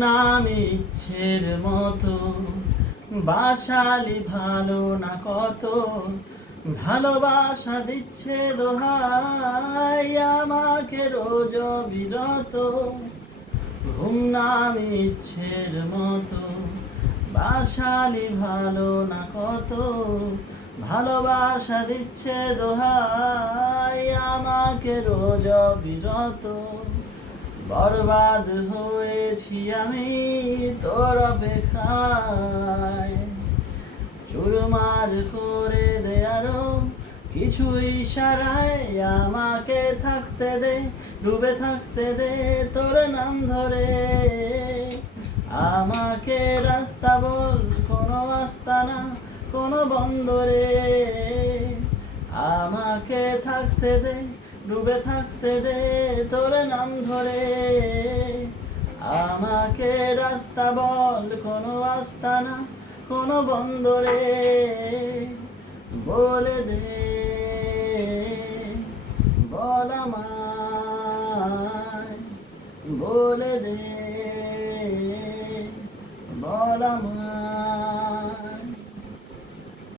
গুমনাম ইচ্ছের মতো বাসালি ভালো না কত, ভালোবাসা দিচ্ছে দোহাই আমাকে রোজ বিরত। গুমনাম ইচ্ছের মতো বাসালি ভালো না কত, ভালোবাসা দিচ্ছে দোহাই আমাকে রোজ বিরত। বরবাদ হয়েছি আমি তোর অপেক্ষায়, চুরমার করে দে আরো কিছু ইশারায়, আমাকে থাকতে দে, ডুবে থাকতে দে তোর নাম ধরে। আমাকে রাস্তা বল, কোনো আস্তানা, কোনো বন্দরে। আমাকে থাকতে দে, ডুবে থাকতে দে তোর নাম ধরে। আমাকে রাস্তা বল, কোনো আস্তানা, কোনো বন্দরে। বলে দে, বল আমায়, বলে দে, বল আমায়।